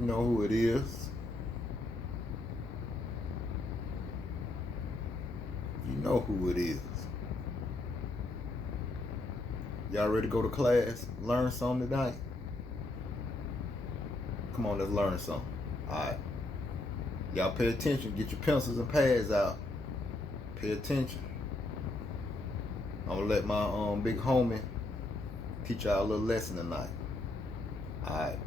You know who it is. You know who it is. Y'all ready to go to class? Learn something tonight? Come on, let's learn something. Alright. Y'all pay attention. Get your pencils and pads out. Pay attention. I'm gonna let my big homie teach y'all a little lesson tonight. Alright.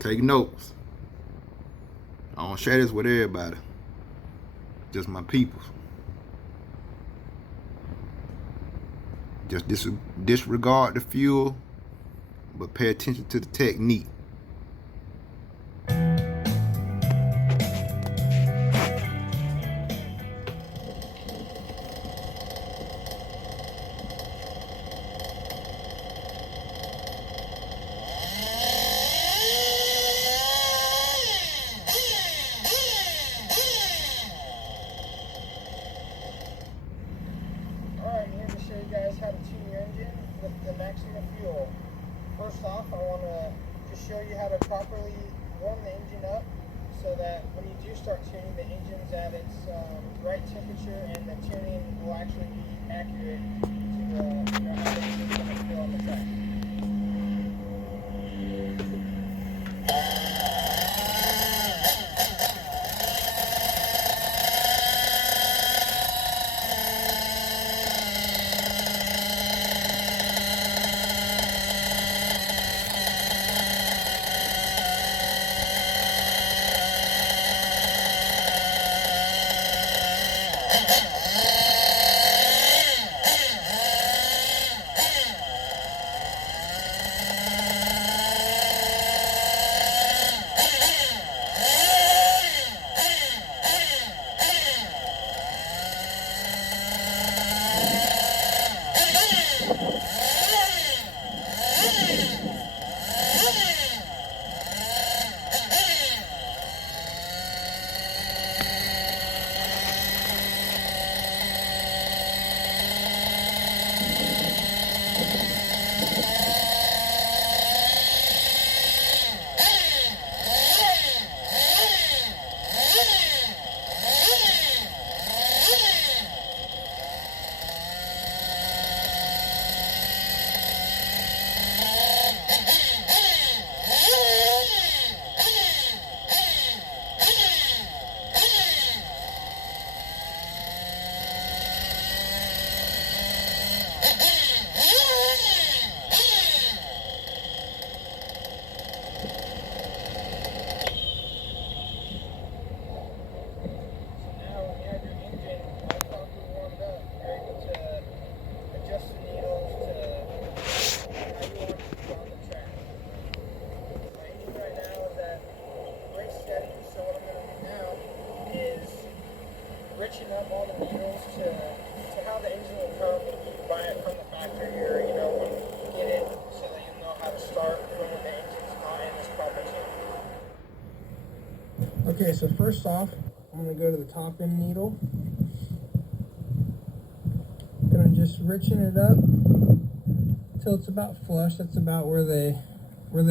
Take notes. I don't share this with everybody. Just my peoples. Just disregard the fuel, but pay attention to the technique. Show you guys how to tune your engine with the maximum fuel. First off, I want to just show you how to properly warm the engine up so that when you do start tuning, the engine's at its right temperature and the tuning will actually be accurate to know how the engine's going to feel on the track. Riching up all the needles to how the engine will come when you buy it from the factory, or when you get it, so that you know how to start from when the engine's not in its proper tune. Okay, so first off, I'm going to go to the top end needle. Gonna just richen it up till it's about flush. That's about where they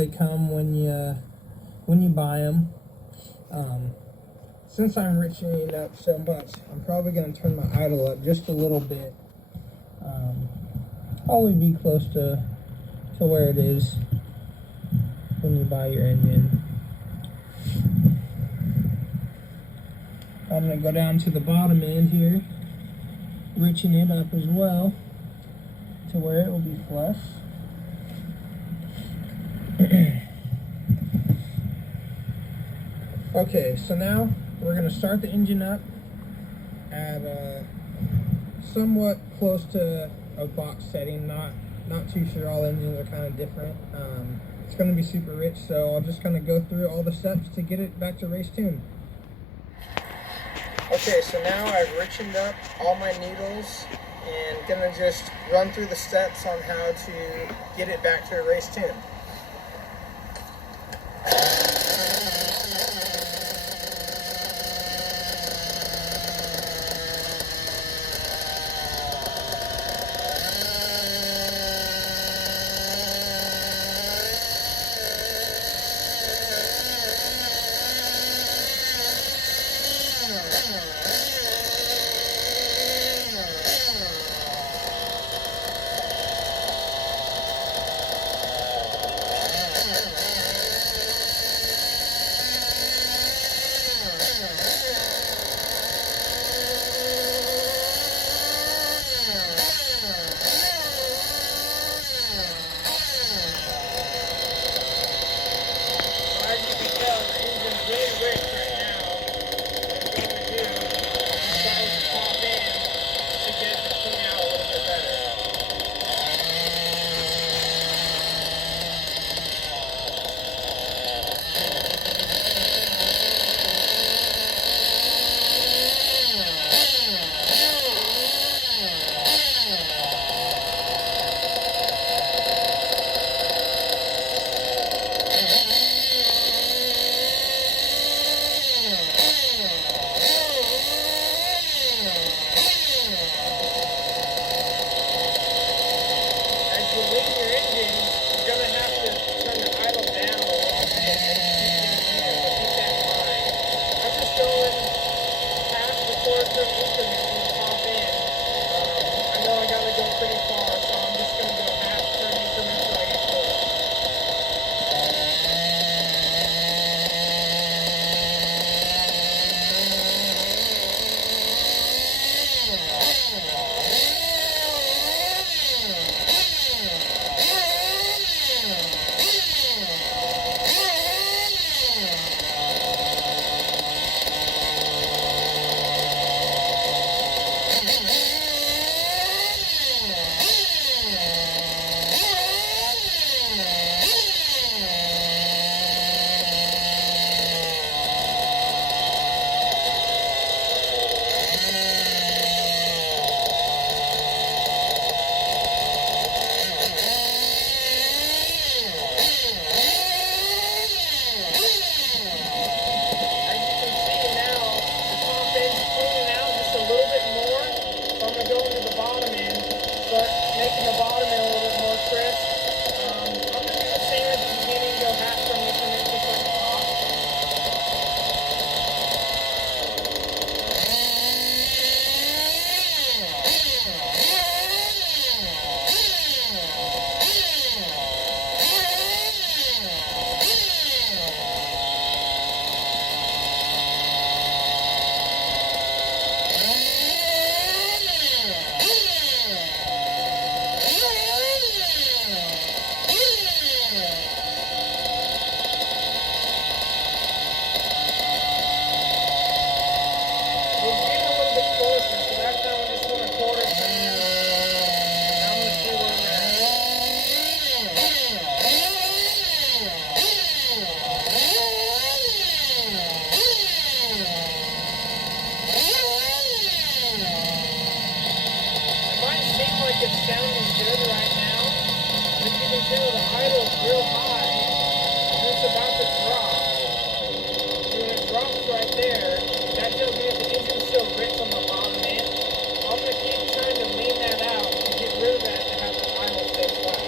come when you buy them. Since I'm richening it up so much, I'm probably going to turn my idle up just a little bit. Probably be close to where it is when you buy your engine. I'm going to go down to the bottom end here, richen it up as well to where it will be flush. Okay, so now we're going to start the engine up at somewhat close to a box setting. Not too sure. All engines are kind of different. It's going to be super rich, so I'll just kind of go through all the steps to get it back to race tune. Okay, so now I've richened up all my needles and going to just run through the steps on how to get it back to a race tune. tell the idle's real high and it's about to drop. See, when it drops right there, that tells me that the engine's still rich on the bottom end. I'm going to keep trying to lean that out to get rid of that to have the idle stay flat.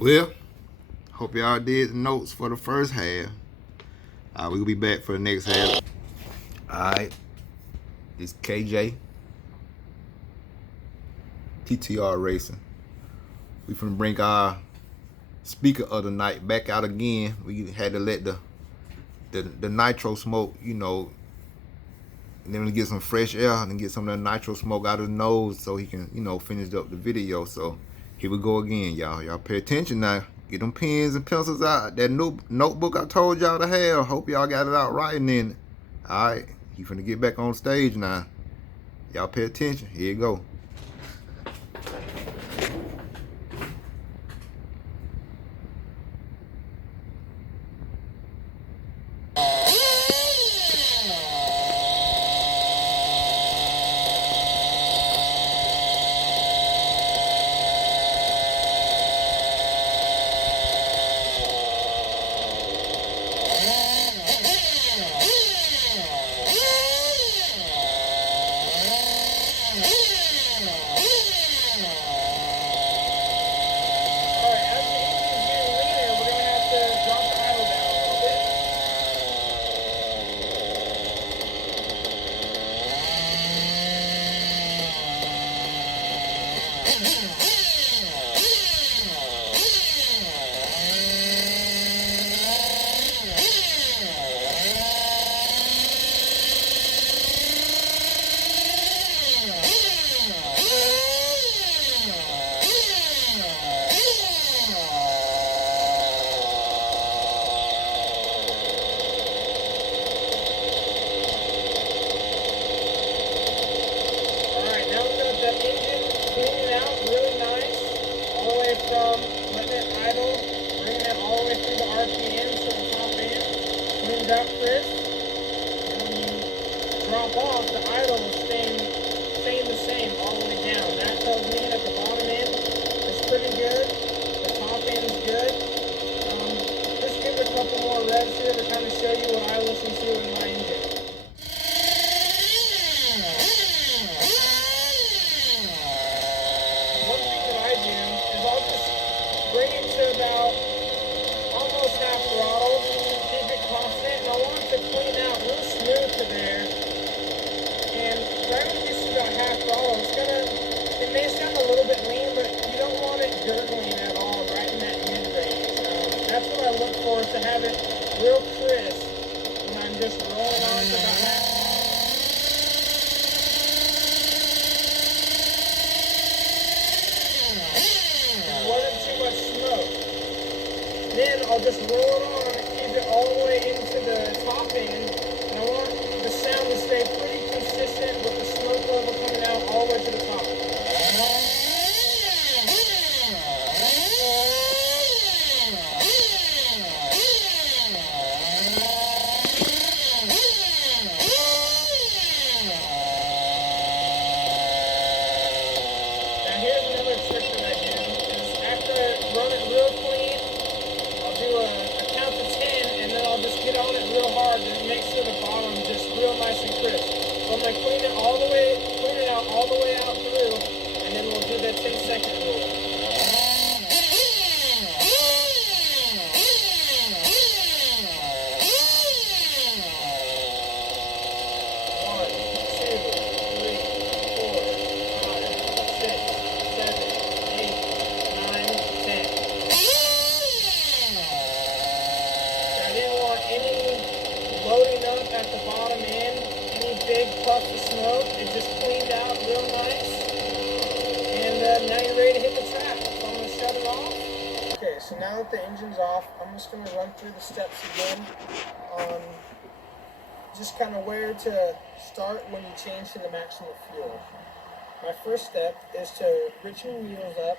Well, hope y'all did the notes for the first half. We'll be back for the next half. Alright, this KJ TTR Racing. We finna bring our speaker of the night back out again. We had to let the nitro smoke, you know, and then we get some fresh air and get some of the nitro smoke out of the nose so he can, you know, finish up the video. So here we go again, y'all. Y'all pay attention now. Get them pens and pencils out. That new notebook I told y'all to have. Hope y'all got it out writing in it. Alright, he finna get back on stage now. Y'all pay attention. Here you go. Drop off, the idle is staying the same all the way down. That tells me that the bottom end is pretty good, the top end is good. Just give it a couple more revs here to kind of show you what I listen to in my engine. One thing that I do is I'll just bring it to about almost half throttle, keep it constant, and I want it to clean out real smooth to there. And right when it gets to about half throttle, it may sound a little bit lean, but you don't want it gurgling at all right in that mid-range. That's what I look for, is to have it real crisp when I'm just rolling on to about half throttle. It wasn't too much smoke. Then I'll just roll it on and keep it all the way into the top end. And I want the sound to stay pretty consistent with the smoke level coming out all the way to the top. here's another trick that I do, is after I run it real clean, I'll do a count to 10, and then I'll just get on it real hard and make sure the bottom is just real nice and crisp. So I'm gonna clean it out all the way out through, and then we'll do the 10-second rule. 1, 2, 3, 4, 5, 6, 7, 8, 9, 10. Loading up at the bottom end, any big puffs of smoke, it just cleaned out real nice. And now you're ready to hit the track. So I'm going to shut it off. Okay, so now that the engine's off, I'm just going to run through the steps again on just kind of where to start when you change to the maximum fuel. My first step is to rich your wheels up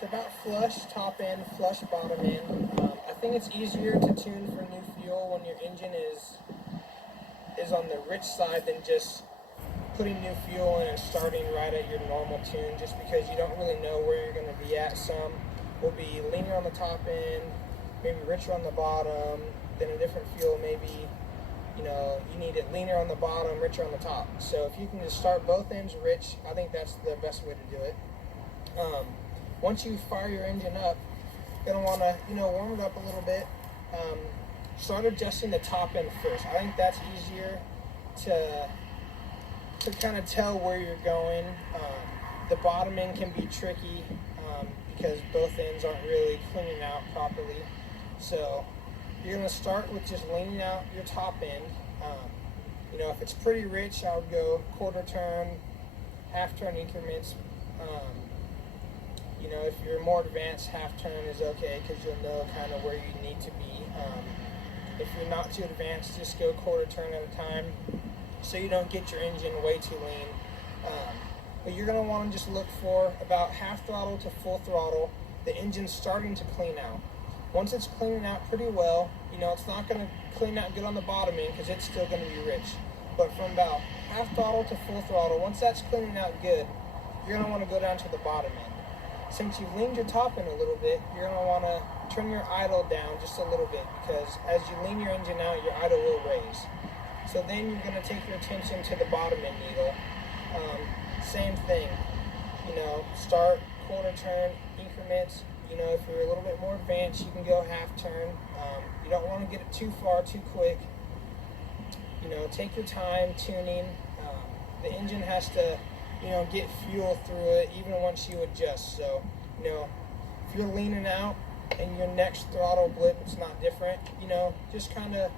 to about flush top end, flush bottom end. I think it's easier to tune for new fuel when your engine is on the rich side than just putting new fuel in and starting right at your normal tune, just because you don't really know where you're going to be at. Some will be leaner on the top end, maybe richer on the bottom, then a different fuel maybe, you need it leaner on the bottom, richer on the top. So if you can just start both ends rich, I think that's the best way to do it. Once you fire your engine up, you're going to want to, warm it up a little bit. Start adjusting the top end first. I think that's easier to kind of tell where you're going. The bottom end can be tricky because both ends aren't really cleaning out properly. So you're going to start with just leaning out your top end. If it's pretty rich, I would go quarter turn, half turn increments. If you're more advanced, half turn is okay because you'll know kind of where you need to be. If you're not too advanced, just go quarter turn at a time so you don't get your engine way too lean. But you're going to want to just look for about half throttle to full throttle, the engine's starting to clean out. Once it's cleaning out pretty well, it's not going to clean out good on the bottom end because it's still going to be rich. But from about half throttle to full throttle, once that's cleaning out good, you're going to want to go down to the bottom end. Since you've leaned your top end a little bit, you're going to want to turn your idle down just a little bit, because as you lean your engine out, your idle will raise. So then you're going to take your attention to the bottom end needle. Same thing, start quarter turn increments. If you're a little bit more advanced, you can go half turn. You don't want to get it too far too quick. Take your time tuning. The engine has to get fuel through it even once you adjust. So if you're leaning out and your next throttle blip it's not different, just kind of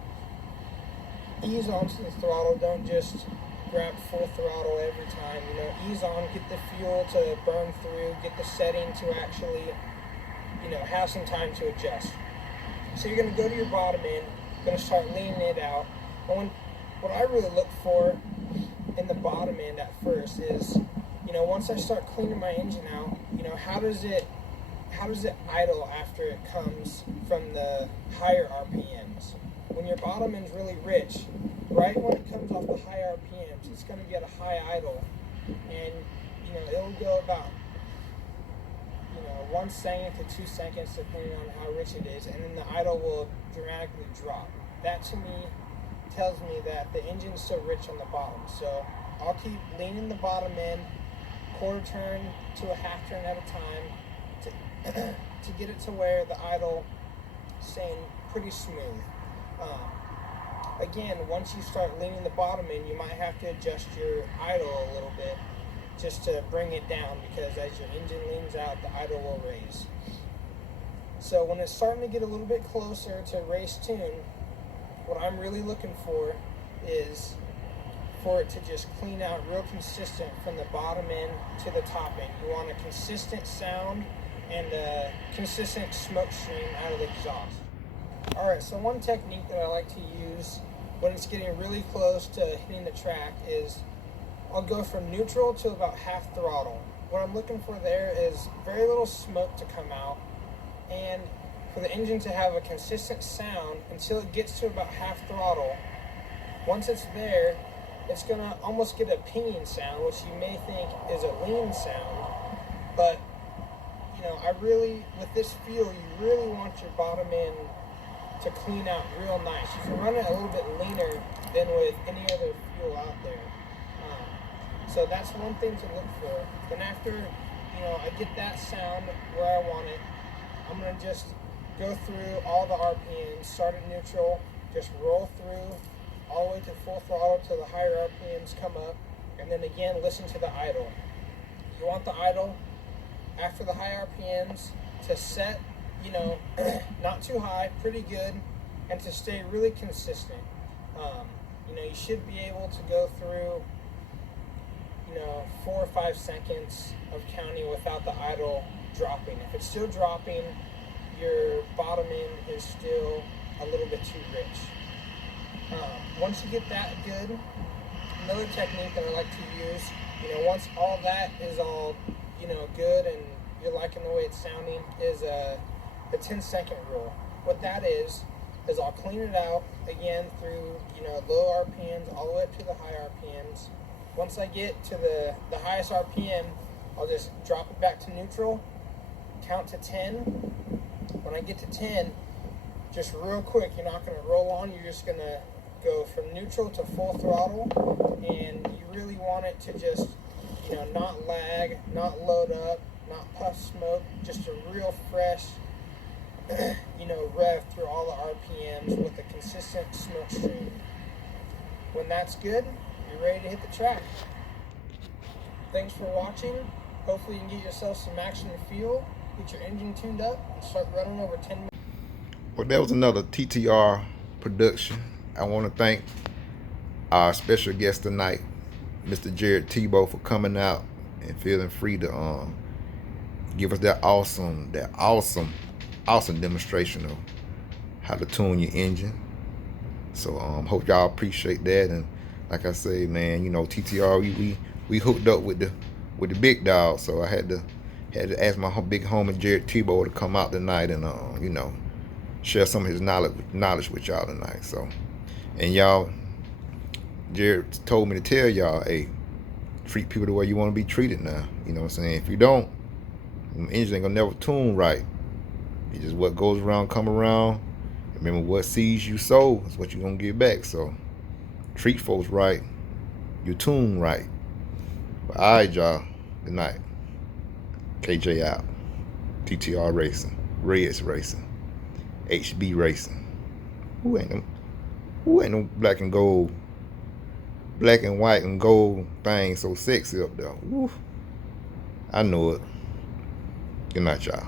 ease onto the throttle. Don't just grab full throttle every time. Ease on, get the fuel to burn through, get the setting to actually have some time to adjust. So you're going to go to your bottom end, going to start leaning it out. And what I really look for in the bottom end at first is, once I start cleaning my engine out, how does it idle after it comes from the higher RPMs? When your bottom end's really rich, right when it comes off the high RPMs, it's going to be at a high idle, and it'll go about 1 second to 2 seconds depending on how rich it is, and then the idle will dramatically drop. That to me tells me that the engine's still rich on the bottom. So I'll keep leaning the bottom end, quarter turn to a half turn at a time to get it to where the idle is staying pretty smooth. Again, once you start leaning the bottom end, you might have to adjust your idle a little bit just to bring it down, because as your engine leans out, the idle will raise. So when it's starting to get a little bit closer to race tune, what I'm really looking for is for it to just clean out real consistent from the bottom end to the top end. You want a consistent sound and a consistent smoke stream out of the exhaust. Alright, so one technique that I like to use when it's getting really close to hitting the track is I'll go from neutral to about half throttle. What I'm looking for there is very little smoke to come out, and for the engine to have a consistent sound until it gets to about half throttle. Once it's there, it's going to almost get a pinging sound, which you may think is a lean sound, But I really, with this fuel, you really want your bottom end to clean out real nice. You can run it a little bit leaner than with any other fuel out there. So that's one thing to look for. Then after, I get that sound where I want it, I'm gonna just go through all the RPMs, start at neutral, just roll through all the way to full throttle till the higher RPMs come up, and then again listen to the idle. You want the idle after the high RPMs to set, not too high, pretty good, and to stay really consistent. You should be able to go through, 4 or 5 seconds of counting without the idle dropping. If it's still dropping, your bottom end is still a little bit too rich. Once you get that good, another technique that I like to use, once all that is all, good and you're liking the way it's sounding, is the 10-second rule. What that is I'll clean it out again through, low RPMs all the way up to the high RPMs. Once I get to the highest RPM, I'll just drop it back to neutral, count to 10. When I get to 10, just real quick, you're not going to roll on, you're just going to go from neutral to full throttle, and you really want it to just, not lag, not load up, not puff smoke, just a real fresh, rev through all the RPMs with a consistent smoke stream. When that's good, you're ready to hit the track. Thanks for watching. Hopefully you can get yourself some action and fuel, get your engine tuned up, and start running over 10 minutes. Well, that was another TTR production. I want to thank our special guest tonight, Mr. Tebo, for coming out and feeling free to give us that awesome demonstration of how to tune your engine. So hope y'all appreciate that. And like I say, man, TTR, we hooked up with the big dog. So I had to ask my big homie Tebo to come out tonight and share some of his knowledge with y'all tonight. So, and y'all, Jared told me to tell y'all, hey, treat people the way you want to be treated now. You know what I'm saying? If you don't, the engine ain't gonna never tune right. It's just what goes around come around. Remember, what seeds you sow is what you're gonna get back. So treat folks right, you tune right. But all right, y'all, good night. KJ out. TTR Racing, Reds Racing, HB Racing. Who ain't no black and gold, black and white and gold thing so sexy up there? Woo. I know it. Good night, y'all.